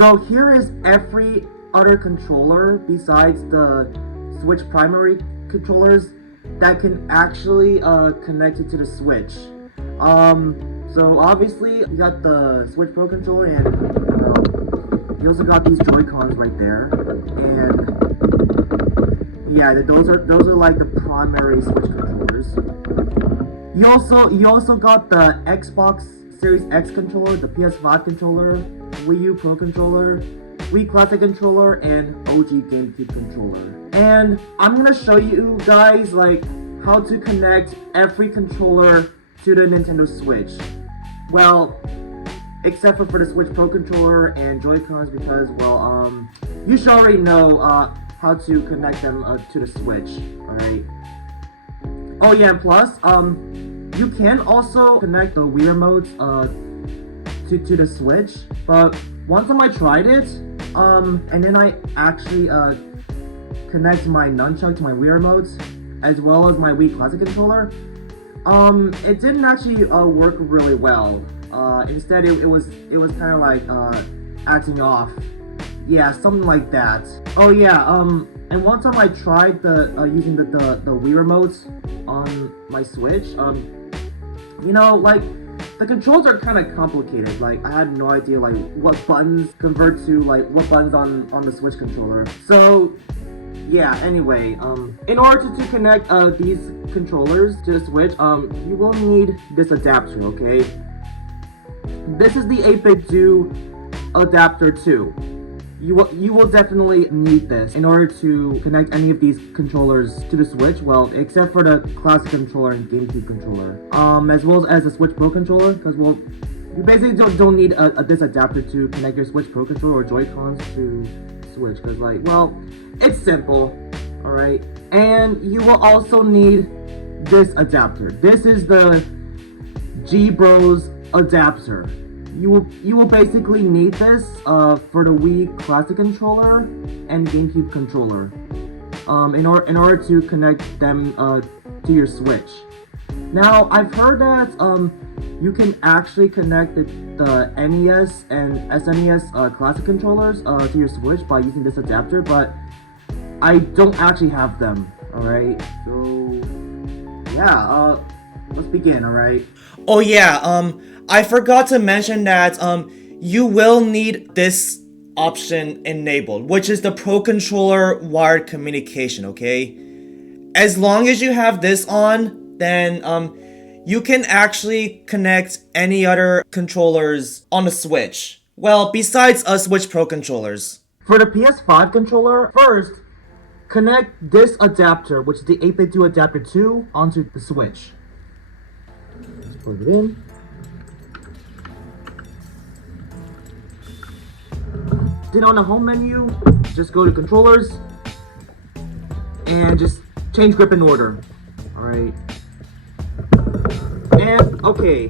So here is every other controller besides the Switch primary controllers that can actually connect it to the Switch. So obviously you got the Switch Pro Controller, and you also got these Joy-Cons right there, and yeah, those are like the primary Switch controllers. You also got the Xbox Series X controller, the PS5 controller, Wii U Pro Controller, Wii Classic Controller, and OG GameCube Controller. And I'm gonna show you guys like how to connect every controller to the Nintendo Switch. Well, except for the Switch Pro Controller and Joy-Cons, because well, you should already know how to connect them to the Switch. Alright. Oh yeah, and plus you can also connect the Wii remote to the Switch, but one time I tried it, and then I actually connect my nunchuck to my Wii remote as well as my Wii Classic Controller. It didn't actually work really well. Instead, it was kind of like acting off. Yeah, something like that. Oh yeah. And one time I tried using the Wii remote on my Switch. You know, like the controls are kind of complicated. Like I had no idea like what buttons convert to like what buttons on the Switch controller. So yeah, anyway, in order to connect these controllers to the Switch, you will need this adapter, okay? This is the 8-bit do adapter 2. You will definitely need this in order to connect any of these controllers to the Switch, well, except for the Classic Controller and GameCube Controller, as well as the Switch Pro Controller, because well, you basically don't need this adapter to connect your Switch Pro Controller or Joy-Cons to Switch, because like, well, it's simple, alright? And you will also need this adapter. This is the Gbros Adapter. You will basically need this for the Wii Classic Controller and GameCube Controller in order to connect them to your Switch. Now, I've heard that you can actually connect the NES and SNES Classic Controllers to your Switch by using this adapter, but I don't actually have them, alright? So, yeah, let's begin, alright? Oh yeah, I forgot to mention that you will need this option enabled, which is the Pro Controller wired communication, okay? As long as you have this on, then you can actually connect any other controllers on the Switch. Well, besides Switch Pro Controllers. For the PS5 controller, first, connect this adapter, which is the 8-bit do adapter 2, onto the Switch. Just plug it in. Then on the home menu, just go to controllers and just change grip and order. Alright. And okay.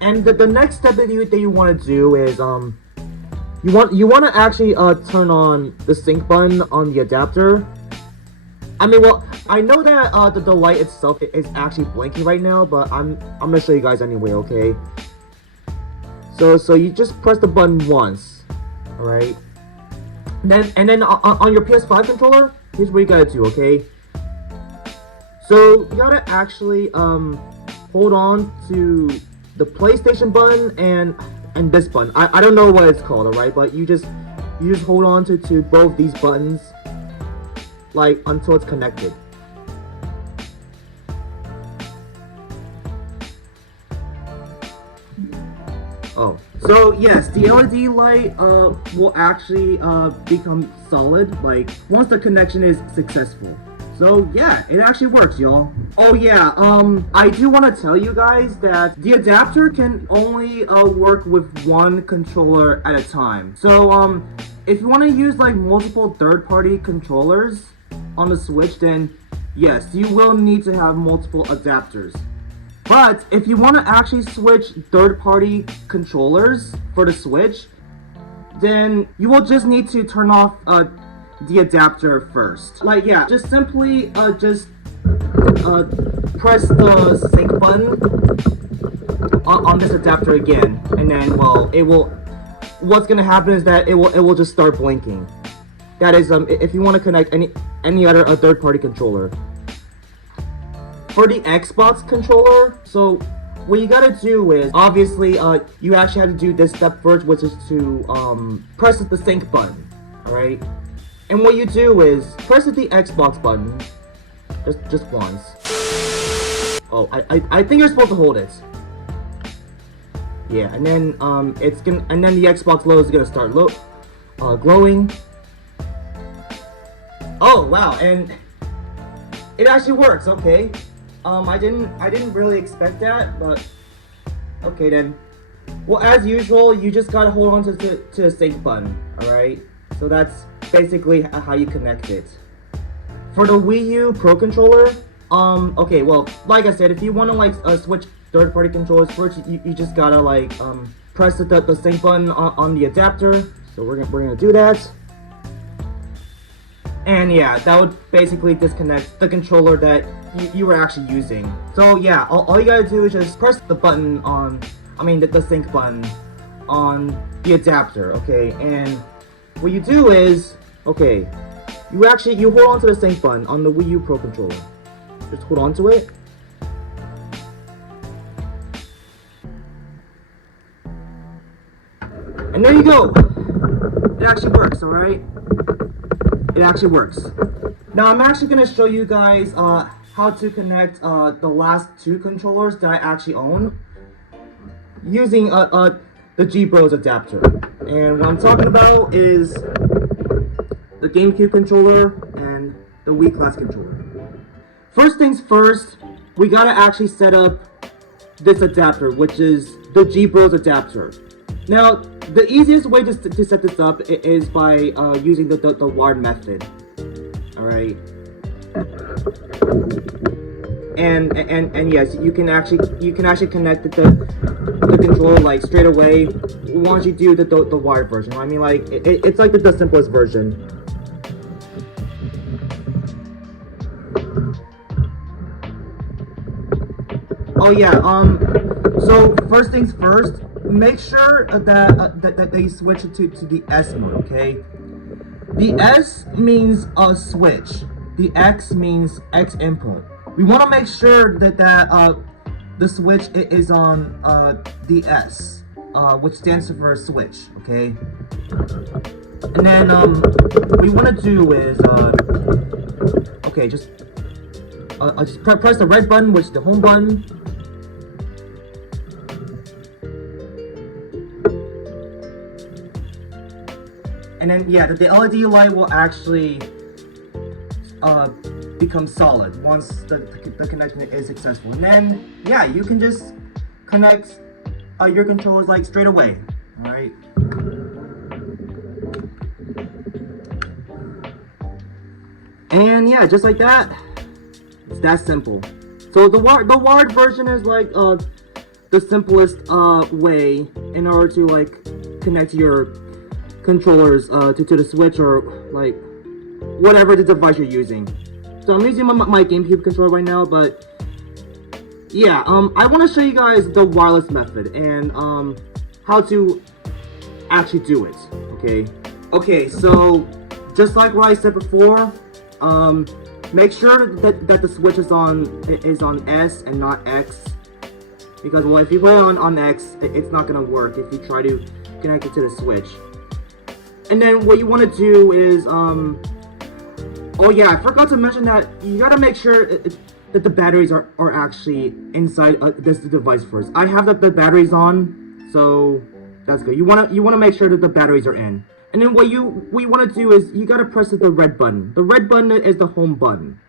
And the next step that you want to do is you want to actually turn on the sync button on the adapter. I mean, well, I know that the light itself is actually blinking right now, but I'm gonna show you guys anyway, okay? So you just press the button once, alright? And then on your PS5 controller, here's what you gotta do, okay? So you gotta actually hold on to the PlayStation button and this button. I don't know what it's called, alright? But you just hold on to both these buttons like until it's connected. Oh, so yes, the LED light will actually become solid like once the connection is successful. So yeah, it actually works, y'all. Oh yeah, I do want to tell you guys that the adapter can only work with one controller at a time. So if you want to use like multiple third-party controllers on the Switch, then yes, you will need to have multiple adapters. But if you want to actually switch third-party controllers for the Switch, then you will just need to turn off the adapter first. Like yeah, just simply press the sync button on this adapter again, and then well, it will what's gonna happen is that it will just start blinking. That is if you want to connect any other third-party controller. For the Xbox controller, so what you gotta do is obviously you actually have to do this step first, which is to press the sync button. All right, and what you do is press the Xbox button just once. Oh, I think you're supposed to hold it. Yeah, and then and then the Xbox logo is gonna start glowing. Oh wow, and it actually works. Okay, I didn't really expect that, but okay then. Well, as usual, you just gotta hold on to the sync button. All right, so that's basically how you connect it. For the Wii U Pro Controller, okay, well, like I said, if you want to like switch third-party controllers first, you just gotta like press the sync button on the adapter. So we're gonna do that. And yeah, that would basically disconnect the controller that you were actually using. So yeah, all you gotta do is just press the button on, the sync button on the adapter, okay? And what you do is, okay, you hold on to the sync button on the Wii U Pro Controller. Just hold on to it. And there you go. It actually works, alright? It actually works. Now I'm actually going to show you guys how to connect the last two controllers that I actually own using the Gbros Adapter. And what I'm talking about is the GameCube controller and the Wii Class controller. First things first, we gotta actually set up this adapter, which is the Gbros Adapter. Now, the easiest way to set this up is by using the wired method. All right. And yes, you can actually connect the controller like straight away once you do the wired version. I mean, like it's like the simplest version. Oh yeah. So first things first. Make sure that they switch it to the S mode, okay? The S means a switch. The X means X input. We want to make sure that the switch is on the S, which stands for switch, okay? And then what we want to do is okay, just press the red button, which is the home button. And then, yeah, the LED light will actually become solid once the connection is successful. And then, yeah, you can just connect your controllers like straight away. All right. And yeah, just like that. It's that simple. So the wired version is like the simplest way in order to like connect your controllers to the Switch or like whatever the device you're using. So I'm using my GameCube controller right now, but yeah, I want to show you guys the wireless method and how to actually do it. Okay, so just like what I said before, make sure that the Switch is on S and not X, because well, if you put it on X, it's not gonna work if you try to connect it to the Switch. And then what you want to do is, oh yeah, I forgot to mention that you gotta make sure that the batteries are actually inside this device first. I have the batteries on, so that's good. You wanna make sure that the batteries are in. And then what you want to do is you gotta press the red button. The red button is the home button.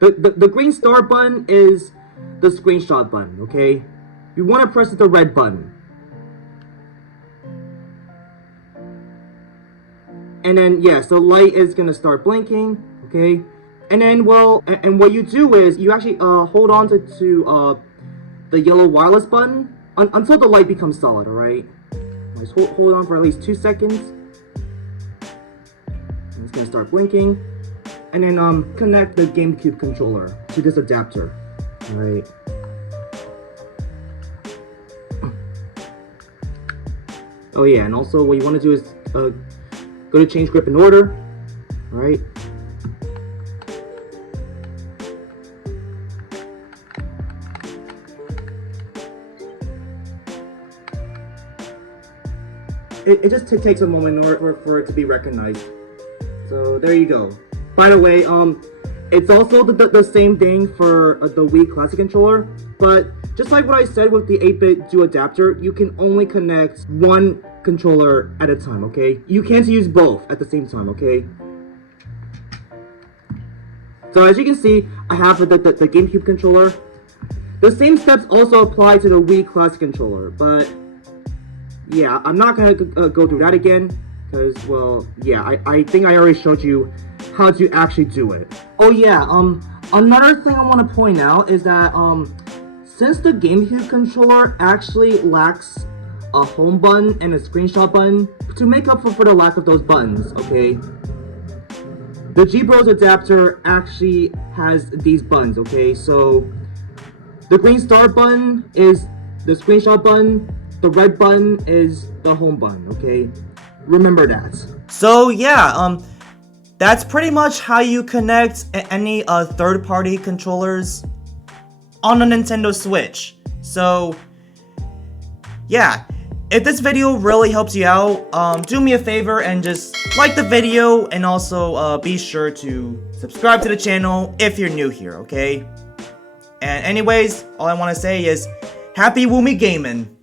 The green star button is the screenshot button. Okay, you want to press the red button. And then, yeah, so light is going to start blinking, okay? And then, well, and what you do is you actually hold on to the yellow wireless button until the light becomes solid, all right? Just hold on for at least 2 seconds. And it's going to start blinking. And then connect the GameCube controller to this adapter, all right? Oh yeah, and also what you want to do is go to change grip in order. All right. It just takes a moment in order for it to be recognized. So there you go. By the way, it's also the same thing for the Wii Classic Controller, but just like what I said with the 8-bit Duo Adapter, you can only connect one controller at a time, okay? You can't use both at the same time, okay? So as you can see, I have the GameCube controller. The same steps also apply to the Wii Classic Controller, but yeah, I'm not gonna go through that again, because, well, yeah, I think I already showed you how to actually do it. Oh yeah, another thing I want to point out is that, since the GameCube controller actually lacks a home button and a screenshot button, to make up for the lack of those buttons, okay, the Gbros Adapter actually has these buttons, okay, so the green star button is the screenshot button, the red button is the home button, okay? Remember that. So yeah, that's pretty much how you connect any third-party controllers on a Nintendo Switch. So yeah, if this video really helps you out, do me a favor and just like the video, and also be sure to subscribe to the channel if you're new here, okay? And anyways, all I want to say is happy Woomy gaming!